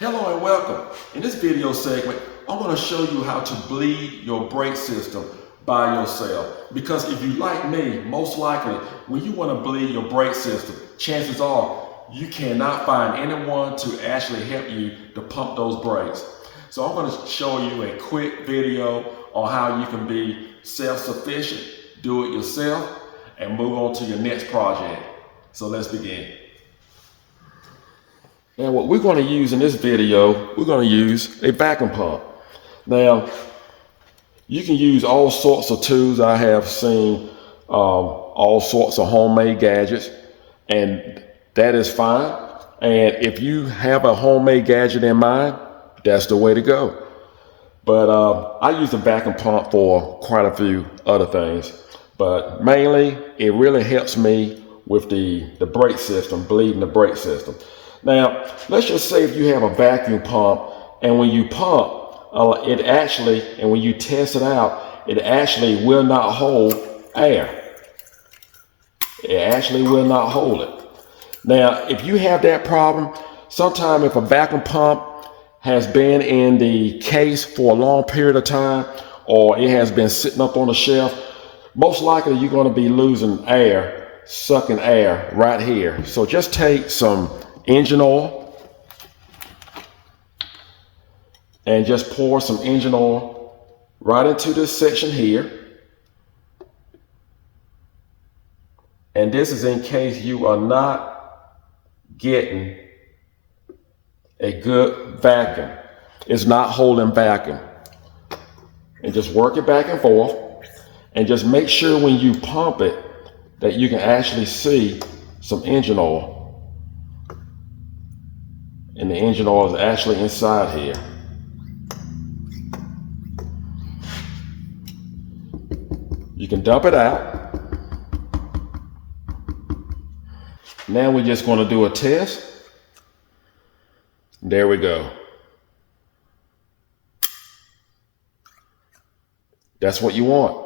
Hello and welcome. In this video segment, I'm going to show you how to bleed your brake system by yourself. Because if you like me, most likely when you want to bleed your brake system, chances are you cannot find anyone to actually help you to pump those brakes. So I'm going to show you a quick video on how you can be self-sufficient, do it yourself, and move on to your next project. So let's begin. Now what we're going to use in this video, we're going to use a vacuum pump. Now, you can use all sorts of tools. I have seen all sorts of homemade gadgets, and that is fine. And if you have a homemade gadget in mind, that's the way to go. But I use a vacuum pump for quite a few other things. But mainly, it really helps me with the brake system, bleeding the brake system. Now, let's just say if you have a vacuum pump and when you pump, it actually, and when you test it out, it actually will not hold air. It actually will not hold it. Now, if you have that problem, sometime if a vacuum pump has been in the case for a long period of time, or it has been sitting up on the shelf, most likely you're going to be losing air, sucking air right here. So just take some engine oil and just pour some engine oil right into this section here. And this is in case you are not getting a good vacuum. It's not holding vacuum. And just work it back and forth. And just make sure when you pump it that you can actually see some engine oil. And the engine oil is actually inside here. You can dump it out. Now we're just going to do a test. There we go. That's what you want.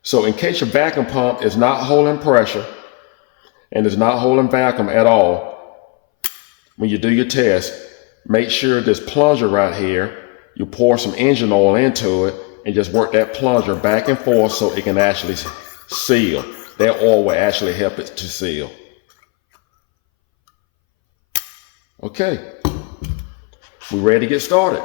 So in case your vacuum pump is not holding pressure and is not holding vacuum at all, when you do your test, make sure this plunger right here, you pour some engine oil into it and just work that plunger back and forth so it can actually seal. That oil will actually help it to seal. Okay, we're ready to get started.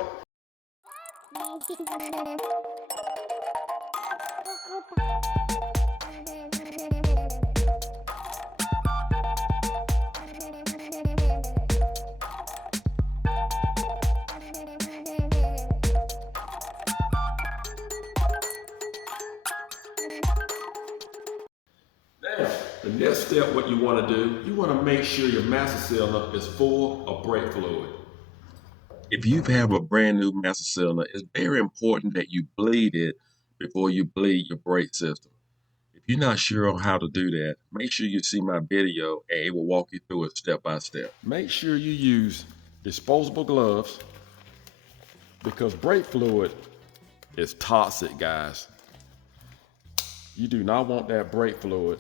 Now, the next step, what you want to do, you want to make sure your master cylinder is full of brake fluid. If you have a brand new master cylinder, it's very important that you bleed it before you bleed your brake system. If you're not sure on how to do that, make sure you see my video and it will walk you through it step by step. Make sure you use disposable gloves because brake fluid is toxic, guys. You do not want that brake fluid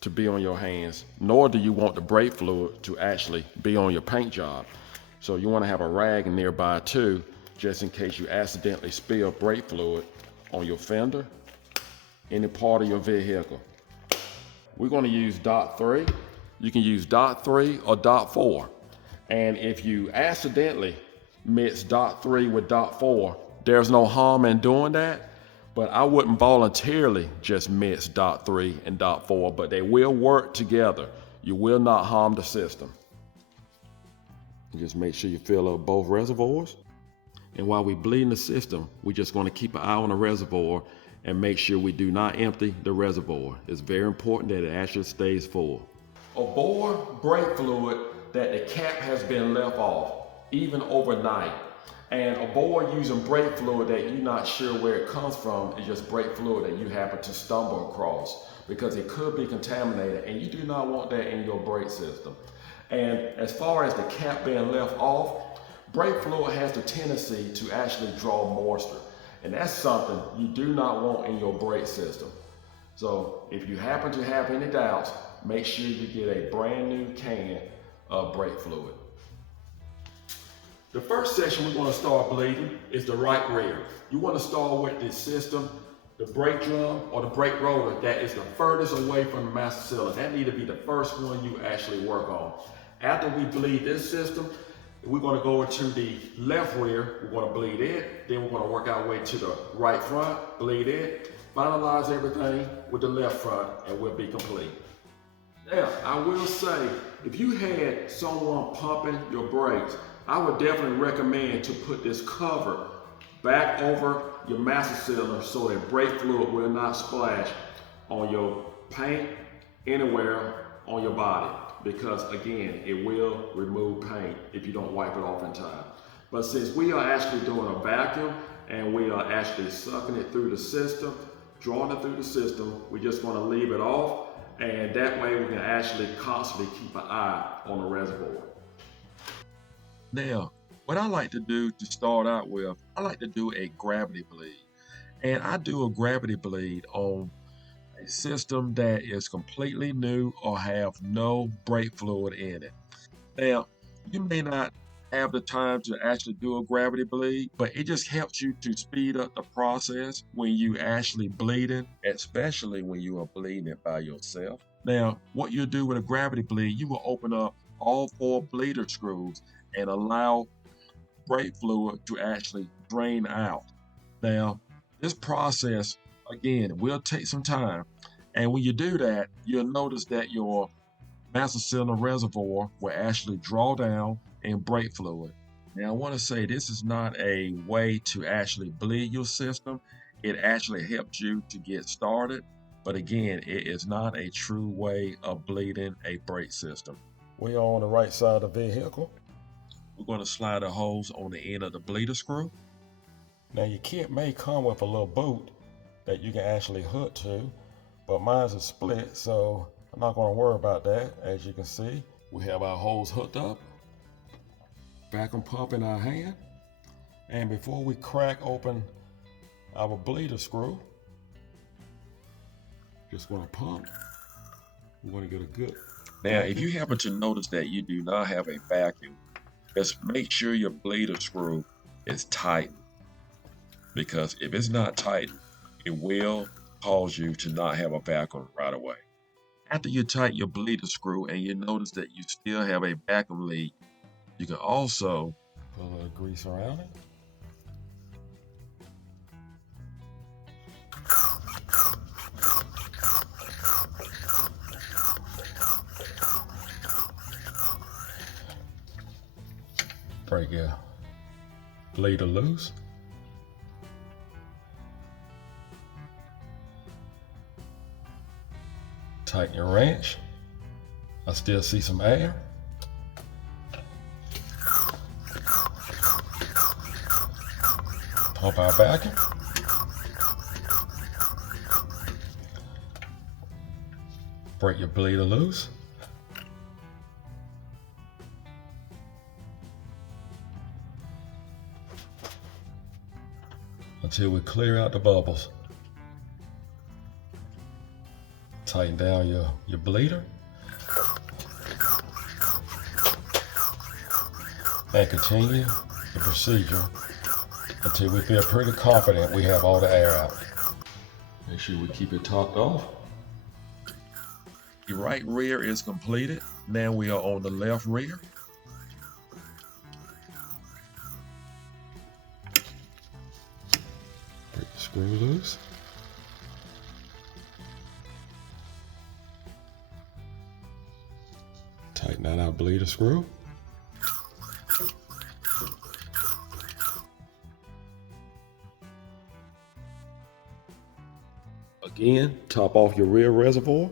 to be on your hands, nor do you want the brake fluid to actually be on your paint job. So you want to have a rag nearby too, just in case you accidentally spill brake fluid on your fender, any part of your vehicle. We're going to use dot 3. You can use dot 3 or dot 4. And if you accidentally mix dot 3 with dot 4, there's no harm in doing that. But I wouldn't voluntarily just mix dot 3 and dot 4, but they will work together. You will not harm the system. Just make sure you fill up both reservoirs. And while we're bleeding the system, we're just going to keep an eye on the reservoir and make sure we do not empty the reservoir. It's very important that it actually stays full. Avoid brake fluid that the cap has been left off, even overnight. And avoid using brake fluid that you're not sure where it comes from. It's just brake fluid that you happen to stumble across because it could be contaminated and you do not want that in your brake system. And as far as the cap being left off, brake fluid has the tendency to actually draw moisture. And that's something you do not want in your brake system. So if you happen to have any doubts, make sure you get a brand new can of brake fluid. The first section we're going to start bleeding is the right rear. You want to start with the system, the brake drum or the brake rotor that is the furthest away from the master cylinder. That need to be the first one you actually work on. After we bleed this system, we're going to go into the left rear, we're going to bleed it, then we're going to work our way to the right front, bleed it, finalize everything with the left front, and we'll be complete. Now, I will say, if you had someone pumping your brakes, I would definitely recommend to put this cover back over your master cylinder so that brake fluid will not splash on your paint anywhere on your body, because again, it will remove paint if you don't wipe it off in time. But since we are actually doing a vacuum and we are actually sucking it through the system, drawing it through the system, we're just going to leave it off, and that way we can actually constantly keep an eye on the reservoir. Now, what I like to do to start out with, I like to do a gravity bleed. And I do a gravity bleed on a system that is completely new or have no brake fluid in it. Now, you may not have the time to actually do a gravity bleed, but it just helps you to speed up the process when you actually bleeding, especially when you are bleeding it by yourself. Now, what you do with a gravity bleed, you will open up all 4 bleeder screws and allow brake fluid to actually drain out. Now, this process, again, will take some time. And when you do that, you'll notice that your master cylinder reservoir will actually draw down and brake fluid. Now, I want to say this is not a way to actually bleed your system. It actually helps you to get started. But again, it is not a true way of bleeding a brake system. We are on the right side of the vehicle. We're going to slide the hose on the end of the bleeder screw. Now your kit may come with a little boot that you can actually hook to, but mine's is split, so I'm not going to worry about that. As you can see, we have our hose hooked up, vacuum pump in our hand, and before we crack open our bleeder screw, just going to pump. We're going to get a good. Now, if you happen to notice that you do not have a vacuum, just make sure your bleeder screw is tight, because if it's not tight, it will cause you to not have a vacuum right away. After you tighten your bleeder screw and you notice that you still have a vacuum leak, you can also put a little grease around it. Break your bleeder loose. Tighten your wrench. I still see some air. Pump our vacuum. Break your bleeder loose. Until we clear out the bubbles. Tighten down your bleeder. And continue the procedure until we feel pretty confident we have all the air out. Make sure we keep it topped off. The right rear is completed. Now we are on the left rear. Break the screw loose. Tighten down our bleeder screw. Again, top off your rear reservoir.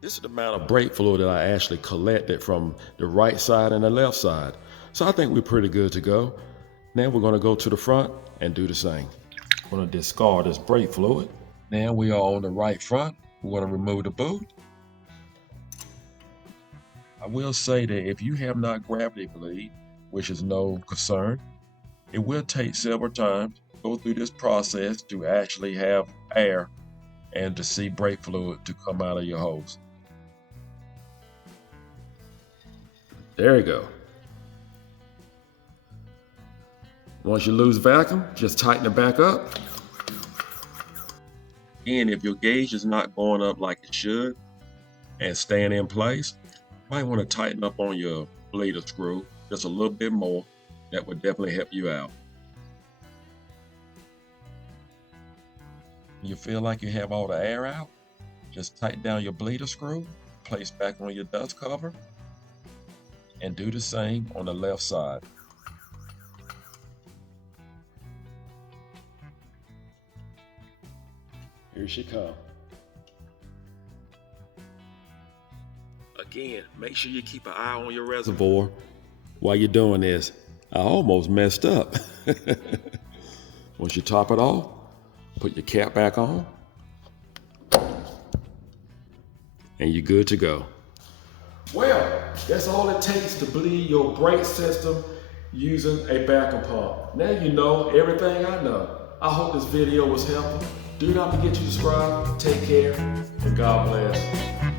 This is the amount of brake fluid that I actually collected from the right side and the left side. So I think we're pretty good to go. Now we're going to go to the front and do the same. We're going to discard this brake fluid. Now we are on the right front. We're going to remove the boot. I will say that if you have not gravity bleed, which is no concern, it will take several times to go through this process to actually have air and to see brake fluid to come out of your hose. There you go. Once you lose vacuum, just tighten it back up. And if your gauge is not going up like it should and staying in place, you might want to tighten up on your bleeder screw just a little bit more. That would definitely help you out. You feel like you have all the air out? Just tighten down your bleeder screw, place back on your dust cover, and do the same on the left side. Here she comes. Again, make sure you keep an eye on your Reservoir while you're doing this. I almost messed up. Once you top it off, put your cap back on, and you're good to go. Well, that's all it takes to bleed your brake system using a vacuum pump. Now you know everything I know. I hope this video was helpful. Do not forget to subscribe. Take care, and God bless.